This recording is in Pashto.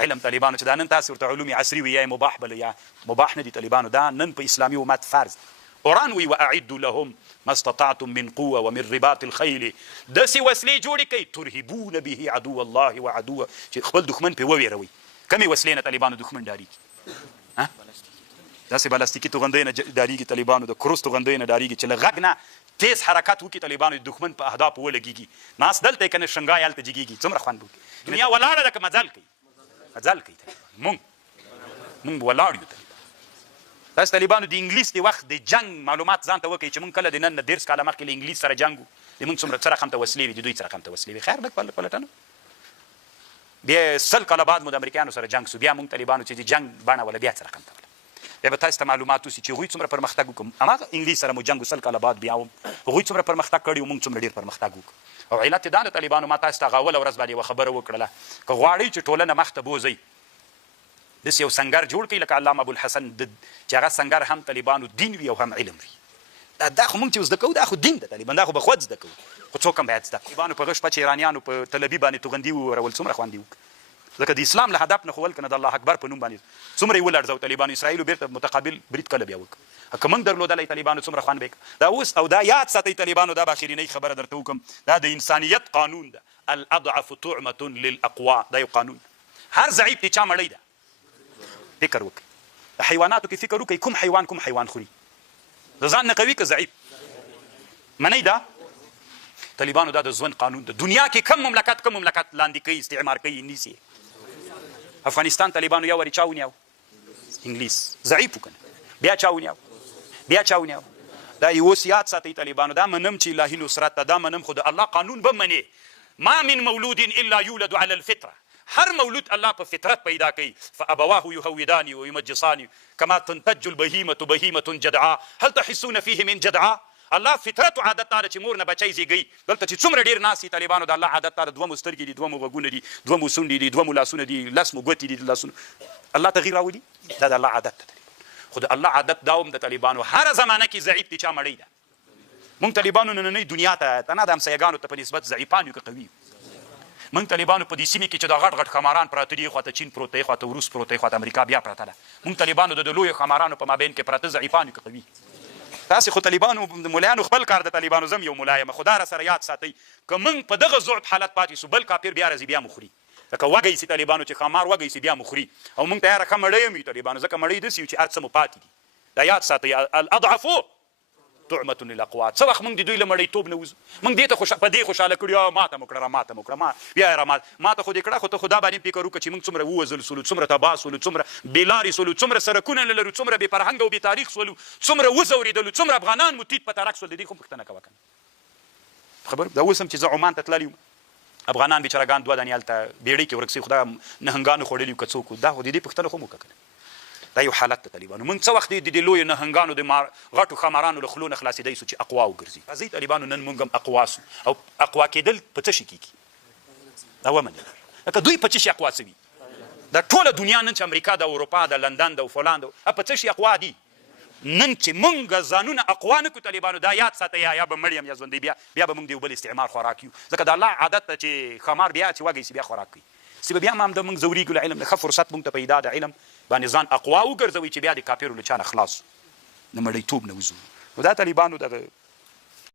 علم طالبانو چې دا نن تاسو ورته علوم عصري وي یا مباح بل یا مباح نه دي طالبانو دا نن په اسلامي امت فرض قرآن وی واعدوا لهم ما استطعتم من قوه ومن رباط الخيل داسې وسلې جوړې کوي ترهبون به عدو الله وعدو چې خپل دښمن پې وویروي کمې وسلې نه طالبانو دښمن ډارېږي داسې بلاستیکي توغندۍ نه ډارېږي طالبانو د کروس توغندۍ نه ډارېږي چې له غږ نه تیز حرکت وکړي طالبانو د دښمن په اهدافو ولګېږي ناست دلته یې که نه شنګای هلته جګېږي څومره خوند وکړي دنیا ولاړه ده که مزل کوي مزل کوي مونږ ولاړ یو تاسو طالبانو د انګلیس د وخت د جنګ معلومات ځان ته وکړئ چې مونږ کله د نن نه 10 کاله مخکې له انګلیس سره جنګ وو د مونږ څومره څه رقم ته وسلې وي د دوی څه رقم ته وسلې وي خیر ده پلټنه بیا 100 کاله بعد مو د امریکایانو سره جنګ سو بیا مونږ طالبانو چې د جنګ بڼه ولا بیا څه رقم ته بیا به تاسو ته معلومات وسي چې هغوی څومره پرمختګ وکړو هماغه انګلیس سره مو جنګ 100 کاله بعد بیا هم هغوی څومره پرمختګ کړی و مونږ څومره ډېر پرمختګ وکړو او علت یې دا د طالبانو ما تاسو ته هغه اوله ورځ باندې یوه خبره وکړله که غواړئ چې ټولنه مخته بوځئ داسې یو سنګر جوړ کړئ لکه علامه ابوالحسن چې هغه سنګر هم طالبانو دین وي او هم علم وي دا خو مونږ چې زده کوو دا خو دین ده طالبان دا خو به خود زده کوو خو څوک هم باید زده کړو طالبانو په غش په چې ایرانیانو په تلبي باندې توغندي وورول څومره خوندي وکړو ځکه د اسلام له هدف نه خو ول که نه د الله اکبر په نوم باندې څومره یې ولړزو طالبانو اسرائیلو بیرته متقابل برید کله بیا وکړو که موږ درلودلی طالبانو څومره خوند به دا اوس او دا یاد ساتئ طالبانو دا به اخرینۍ خبره درته وکړم دا د انسانیت قانون ده الاضعف طعمة للاقوا دا یو قانون هر ضعیف دی چا مړی ده فکر وکړئ د حیواناتو کې فکر وکړئ کوم حیوان خوري د ځان نه قوي که ضعیف منئ دا طالبانو دا د ژوند قانون ده دنیا کې کم مملکت لاندې کوي استعمار کوي نیسي افغانستان طالبانو یو وارې چا ونیو انګلیس ضعیف وکنه بیا چا ونیو دا اوس یاد ساتئ طالبانو دا منم چې الهي نصرت ده دا منم خو د الله قانون به منې ما من مولود الا یولد على الفطره هر مولود الله په فطرت پیدا کوي فابواه یهوداني ويمجصاني كما تنتج البهيمه بهيمه جدعاء هل تحسون فيه من جدعاء الله فطرت او عادت دار چې مور نه بچی زیږي دلته چې څومره ډیر ناس طالبانو د الله عادت دار دوه مسترګې دي دوه غوږونه دي دوه سونډې دي دوه لاسونه دي لس ګوتې دي لاسونه الله تغییر راولي دا د الله عادت ده خو د الله عادت دا هم د طالبانو هره زمانه کې ضعیف دي چا مړی ده مونږ طالبانو نننۍ دنیا ته نه د همسایګانو ته په نسبت ضعیفان یو که قوي مونږ طالبانو په دې سیمې کې چې د غټ ښاماران پراته دي خواته چین پروت دی خواته روس پروت دی خواته امریکا بیا پراته ده مونږ طالبانو د لویو ښامارانو په مابین کې پراته ضعیفان یو که قوي تاسې خو طالبانو د ملایانو خپل کار د طالبانو زم یو ملا یم خو دا راسره یاد ساتئ که موږ په دغه ضعف حالت پاتې سو بل کافر بیا راځي بیا مو خوري لکه وږی سي طالبانو چې ښامار وږی سي بیا مو خوري او موږ ته یاره ښه مړی هم وي طالبانو ځکه مړی داسې یو چې هر څه مو پاتې دي دا یاد ساتئ الاضعف طعمة للاقوا څه وخت موږ د دوی له مړیتوب نه وځو موږ دې ته په دې خوشحاله کړي ماته مو کړه بیا یې ما ته خو دې کړه خو ته خو دا باندې فکر وکړه چې موږ څومره ووژل سولو څومره تباه سولو څومره بېلارې سولو څومره سرکونه نه لرو څومره بې فرهنګه او بې تاریخ سولو څومره وځورېدلو څومره افغانان مو تیت په ترک سول د دې خو پوښتنه کوه کنه خبر دا اوس هم چې زه عمان ته تللی وم افغانان بیچارهګان دوه دانې هلته بیړۍ کې ورک سوي خو دا نهنګانو خوړلي وو که څوک وو دا خو د دې پوښتنه خو مو وکړه کنه دا یو حالت د طالبانو موږ څه وخت د لویو نهنګانو د غټو ښامارانو له خولو نه خلاصېدی سو چې اقوا وګرځي راځئ طالبانو نن موږ هم اقوا سو او اقوا کېدل په څه شي کېږي دا ومنئ لکه دوی په څه شي اقوا سوي دا ټوله دنیا نن چې امریکا د اروپا د لندن د فلان د په څه شي اقوا دي نن چې موږ ځانونه اقوا نه کړو طالبانو دا یاد ساتئ یا به مړ یم یا ژوندی بیا به موږ د یو بل استعمار خوراک یو ځکه د الله عادت ته چې ښامار بیا چې وږی سي بیا خوراک کوي سبب بیا هم د موږ ځورېږو له علم نه ښه فرصت موږ ته پیدا د علم باندې ځان اقوا وګرځوئ چې بیا د کافرو له چا نه خلاص د مړیتوب نه وځو نو دا طالبانو دغه